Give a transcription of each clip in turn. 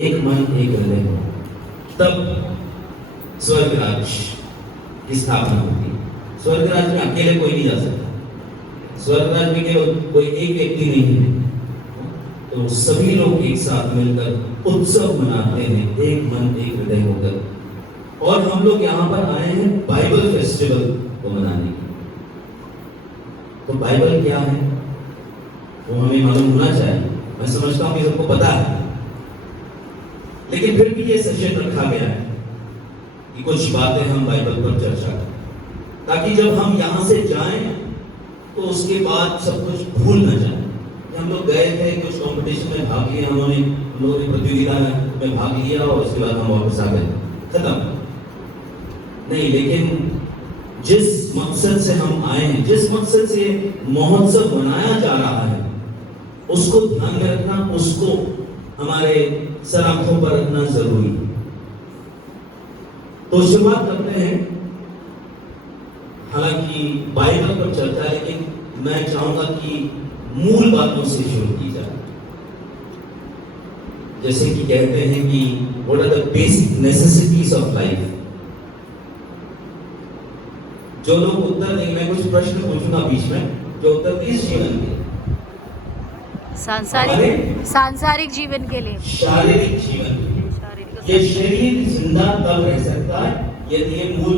एक मन एक हृदय हो, तब स्वर्ग राज की स्थापना होती है। स्वर्ग राज में अकेले कोई नहीं जा सकता। स्वर्ग राज में केवल कोई एक व्यक्ति नहीं है, तो सभी लोग एक साथ मिलकर उत्सव मनाते हैं, एक मन एक हृदय होकर। और हम लोग यहाँ पर आए हैं बाइबल फेस्टिवल को मनाने के। तो बाइबल क्या है वो हमें मालूम होना चाहिए। मैं समझता हूँ कि सबको पता है, लेकिन फिर भी ये सेशन रखा गया है कि कुछ बातें हम बाइबल पर चर्चा करें, ताकि जब हम यहाँ से जाएं तो उसके बाद सब कुछ भूल न जाए। हम लोग गए थे, कुछ कंपटीशन में भाग लिया, हम लोगों ने प्रतियोगिता में भाग लिया और उसके बाद हम वापस आ गए, खत्म नहीं। लेकिन जिस मकसद से हम आए हैं, जिस मकसद से महोत्सव मनाया जा रहा है, उसको ध्यान में रखना, उसको हमारे सर आंखों पर रखना जरूरी है। तो शुरुआत करते हैं। हालांकि बाइबल पर चर्चा है, लेकिन मैं चाहूंगा कि मूल बातों से शुरू की जाए। जैसे कि कहते हैं कि what are the basic necessities of life. जो लोग उत्तर देंगे, मैं कुछ प्रश्न पूछूंगा बीच में, जो उत्तर इस जीवन के सांसारिक जीवन के लिए, शारीरिक जीवन के, ये शरीर जिंदा तब रह सकता है यदि ये मूल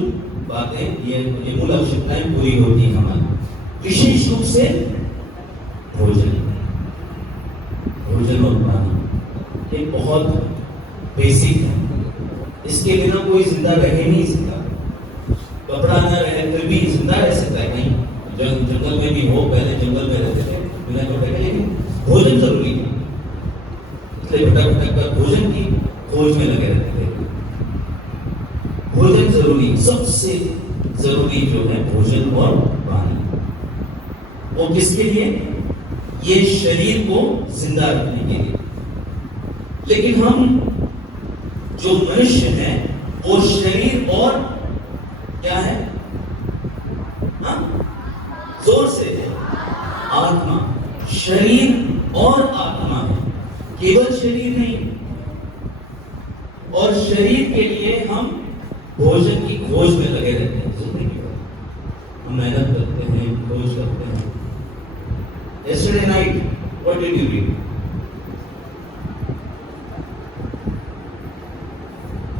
बातें, ये मूल आवश्यकताएं पूरी होती है हमारी। विशेष रूप से भोजन और पानी, ये बहुत बेसिक है। इसके बिना कोई जिंदा रह ही नहीं सकता। कपड़ा न रहे फिर भी जिंदा रह सकता है कहीं, जंगल में भी हो, पहले जंगल में रहते थे बिना कपड़े के, लेकिन भोजन जरूरी है, इसलिए भटक कर भोजन की खोज में लगे रहते थे। भोजन जरूरी, सबसे जरूरी जो है भोजन और पानी। वो किसके लिए? ये शरीर को जिंदा रखने के लिए। लेकिन हम जो मनुष्य हैं वो शरीर और क्या है? हाँ? जोर से है, आत्मा। शरीर और आत्मा है, केवल शरीर नहीं। और शरीर के लिए हम भोजन की खोज में लगे रहते हैं। हम मेहनत करते हैं, खोज करते हैं। Yesterday night, what did you read?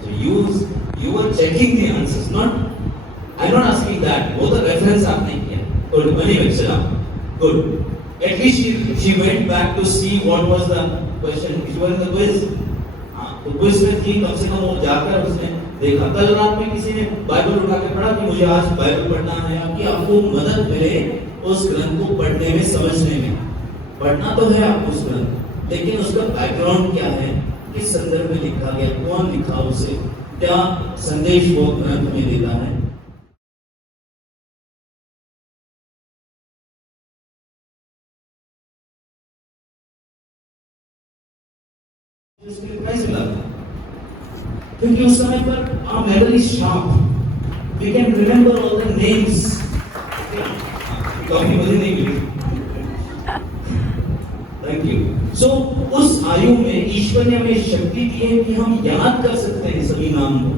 So you were checking the answers, not. I'm not asking that. वो तो reference आपने किया. Good. Anyway, sit down. Good. At least she went back to see what was the question. Which was the quiz? हाँ, तो quiz में थी, कम से कम वो जाकर उसने देखा। कल रात में किसी ने बाइबल उठा के पढ़ा कि मुझे आज बाइबल पढ़ना है, कि आपको मदद मिले उस ग्रंथ को पढ़ने में, समझने में। पढ़ना तो है आपको उस ग्रंथ, लेकिन उसका बैकग्राउंड क्या है, किस संदर्भ में लिखा गया, कौन लिखा उसे, क्या संदेश वो ग्रंथ में देता है। क्योंकि उस समय पर our memory is sharp, we can remember all the names. Coffee मुझे नहीं मिली, थैंक यू। सो उस आयु में ईश्वर ने हमें शक्ति दी है कि हम याद कर सकते हैं सभी नाम को।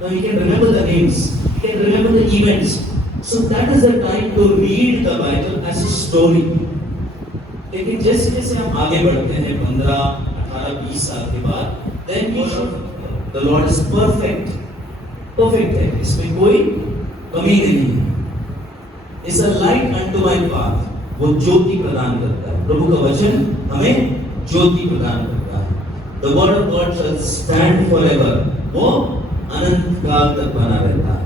तो we can remember the names, we can remember the events. So that is the time to read the Bible as a story. लेकिन जैसे जैसे हम आगे बढ़ते हैं 15, 18, 20 साल के बाद, then you should, the Lord is perfect, perfect है, इसमें कोई कमी नहीं है। It's a light unto my path, वो ज्योति प्रदान करता है। प्रभु का वचन हमें ज्योति प्रदान करता है। The word of God shall stand forever, वो अनंत काल तक बना रहता है।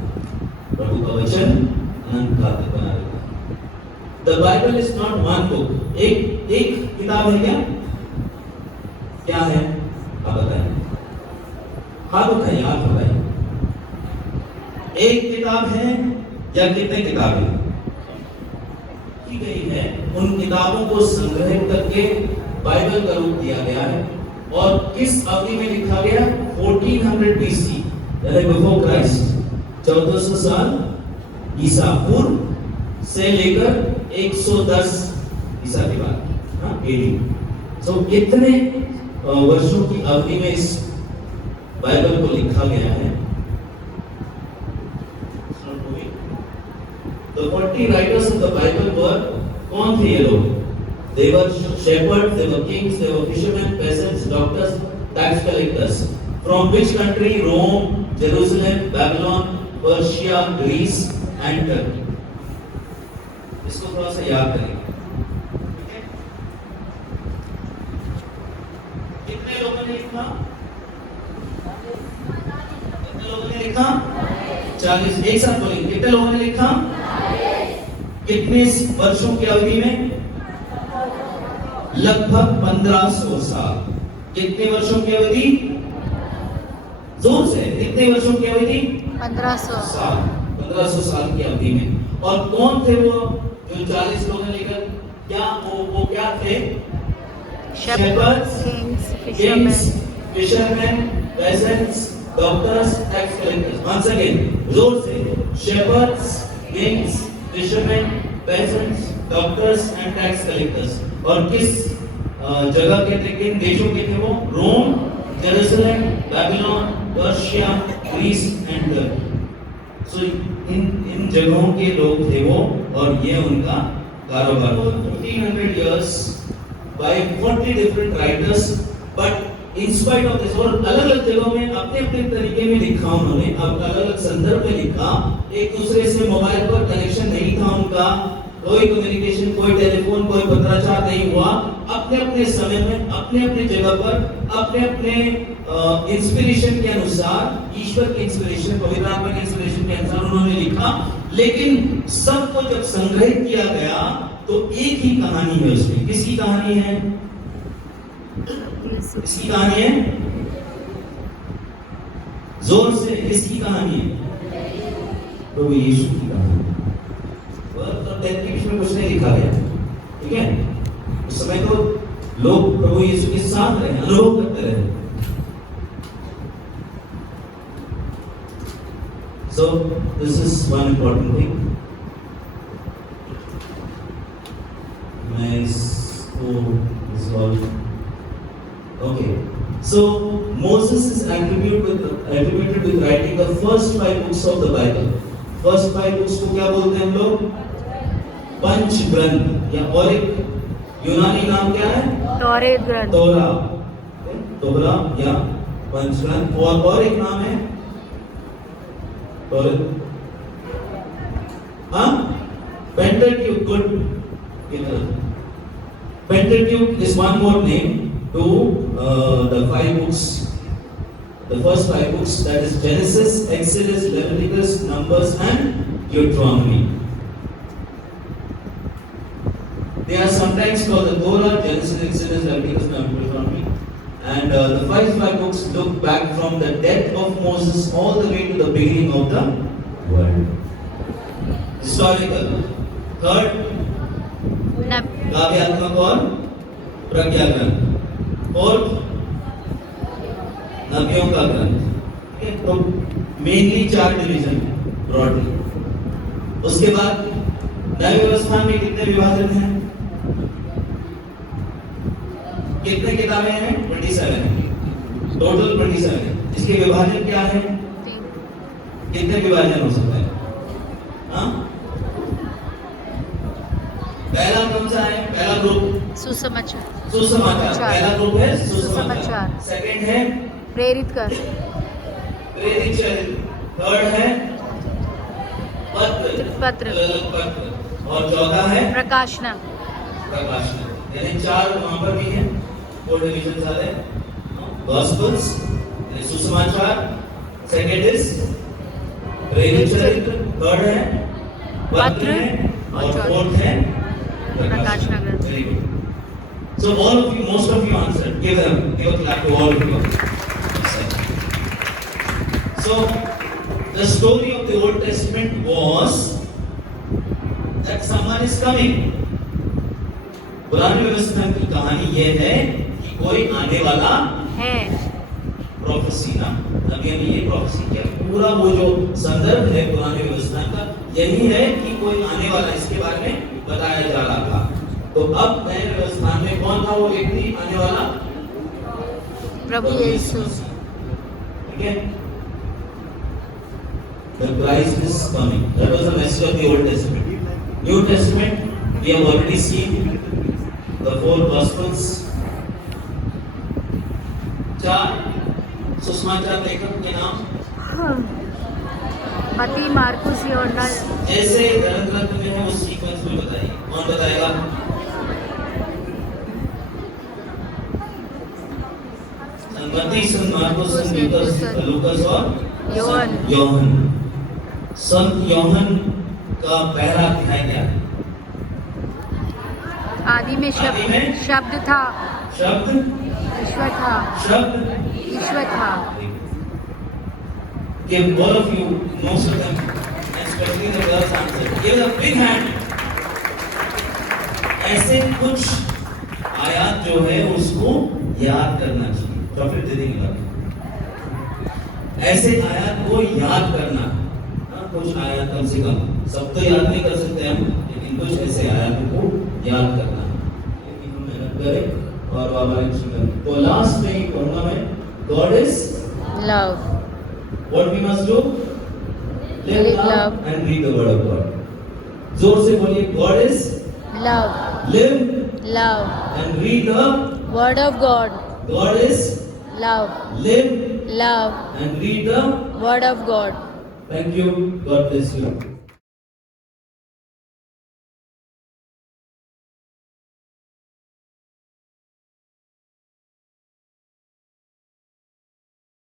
प्रभु का वचन अनंत काल तक बना रहता है। The Bible is not one book, एक किताब है क्या? क्या है? आप बताइए। हाँ बताइए, आप बताइए। एक किताब है या कितने किताबें की गई है? उन किताबों को संग्रहित करके बाइबल का रूप दिया गया है। और किस अवधि में लिखा गया? 1400 BC, यानी बिफोर क्राइस्ट, 1400 साल ईसा पूर्व से लेकर 110 ईसा के बाद, हाँ, AD। सो इतने वर्षों की अवधि में इस बाइबल को लिखा गया है? The 40 writers of the Bible were कौन थे ये लोग? They were shepherds, they were kings, they were fishermen, peasants, doctors, tax collectors. From which country? Rome, Jerusalem, Babylon, Persia, Greece and Turkey. इसको थोड़ा सा याद करेंगे. कितने लोगों ने लिखा? कितने लोगों ने लिखा? 40. एक साथ बोलेंगे. कितने लोगों ने लिखा? कितने वर्षों की अवधि में? लगभग 1500 साल. कितने वर्षों की अवधि? जोर से. कितने वर्षों की अवधि? 1500 साल. 1500 साल की अवधि में. और कौन थे वो जो 40 लोगों ने लिखा? क्या वो क्या थे? Shepherds, kings, fishermen, peasants, doctors, tax collectors. Once again, जोर से. Shepherds, kings, fishermen, peasants, doctors and tax collectors. और किस जगह के थे? किन देशों के थे वो? Rome, Jerusalem, Babylon, Persia, Greece and Turkey. So इन जगहों के लोग थे वो, और ये उनका कारोबार. 1500 years by 40 different writers, but in spite of this, और अलग-अलग जगहों में अपने-अपने तरीके में लिखा उन्होंने, अब अलग-अलग संदर्भ में लिखा. एक दूसरे से मोबाइल पर कनेक्शन नहीं था उनका, कोई कम्युनिकेशन, कोई टेलीफोन, कोई पत्राचार नहीं हुआ. अपने-अपने समय में, अपने-अपने जगह पर, अपने-अपने इंस्पिरेशन के अनुसार, ईश्वर की इंस्पिरेशन, पवित्र आत्मा की इंस्पिरेशन के अनुसार उन्होंने लिखा. लेकिन सबको जब संग्रहित किया गया तो एक ही कहानी है उसमें. किसकी कहानी है? किसकी कहानी है? जोर से. किसकी कहानी है? प्रभु यीशु की कहानी. बर्थ और डेथ के बीच में कुछ नहीं लिखा गया. ठीक है? उस समय तो लोग प्रभु यीशु के साथ रहे, अनुभव करते रहे. So this is one important thing. मैं इसको resolve. Okay. So Moses is attributed with writing the first 5 books of the Bible. First 5 books को क्या बोलते हैं हम लोग? पंच ग्रंथ. या और एक यूनानी नाम क्या है? तौरेत ग्रंथ. तोरा या पंच ग्रंथ. और एक नाम है Pentateuch. Good. Pentateuch is one more name to the 5 books. The first 5 books, that is Genesis, Exodus, Leviticus, Numbers and Deuteronomy. They are sometimes called the Torah, Genesis, Exodus, Leviticus, and Deuteronomy. And the first 5 books look back from the death of Moses all the way to the beginning of the world. Historical. Third, काव्यात्मक और प्रज्ञा ग्रंथ. Fourth, नबियों का ग्रंथ. तो mainly 4 division broadly. उसके बाद नई व्यवस्था में कितने विभाजन हैं? कितने किताबें हैं? 27. टोटल 27. इसके विभाजन क्या है? कितने विभाजन हो सकते हैं? हाँ? पहला कौन सा है? पहला ग्रुप सुसमाचार. पहला ग्रुप है सुसमाचार. सेकंड है प्रेरित कर. प्रेरित चरित्र. थर्ड है पत्र. और चौथा है प्रकाशना. यानी 4 वहां पर भी है. 4 डिवीजन आ रहे. गॉस्पेल्स यानी सुसमाचार. सेकंड इज प्रेरित चरित्र. थर्ड है पत्र है. और फोर्थ है प्रकाशना ग्रंथ. Very good. So all of you, most of you answered. Give a clap to all of you. So the story of the Old Testament was that someone is coming. पुरानी व्यवस्था की कहानी ये है कि कोई आने वाला है. प्रोफेसी ना. अभी हम ये प्रोफेसी क्या, पूरा वो जो संदर्भ है पुरानी व्यवस्था का यही है कि कोई आने वाला, इसके बारे में बताया जा रहा था. तो अब नए व्यवस्था में कौन था वो व्यक्ति आने वाला? प्रभु यीशु। ठीक है? The Christ is coming. That was the message of the Old Testament. New Testament, we have already seen the 4 Gospels. 4 सुसमाचार लेखक के नाम मती, मार्कुस, यूहन्ना। जैसे ग्रंथ में है उस सीक्वेंस में बताइए। कौन बताएगा? मत्ती, सन मार्कुस, सन लूकास और यूहन्ना। संत यूहन्ना का पहला अध्याय क्या है? आदि में शब्द था, शब्द ईश्वर था, शब्द ईश्वर था। Give all of you, most of them, especially the girls answer. Give a big hand. ऐसे कुछ आयात जो है उसको याद करना चाहिए। चॉकलेट दे देंगे बाकी। ऐसे आयात को याद करना, कुछ आयात कम से कम, सब तो याद नहीं कर सकते हम, लेकिन कुछ ऐसे आयातों को याद करना। लेकिन हम मेहनत करें और हमारे सुनते। तो लास्ट में ही पढ़ूंगा मैं, God is love. What we must do? Live love and read the word of God. जोर से बोलिए, God is love, live love and read the word of God, God is love, live love and read the word of God. Thank you. God bless you.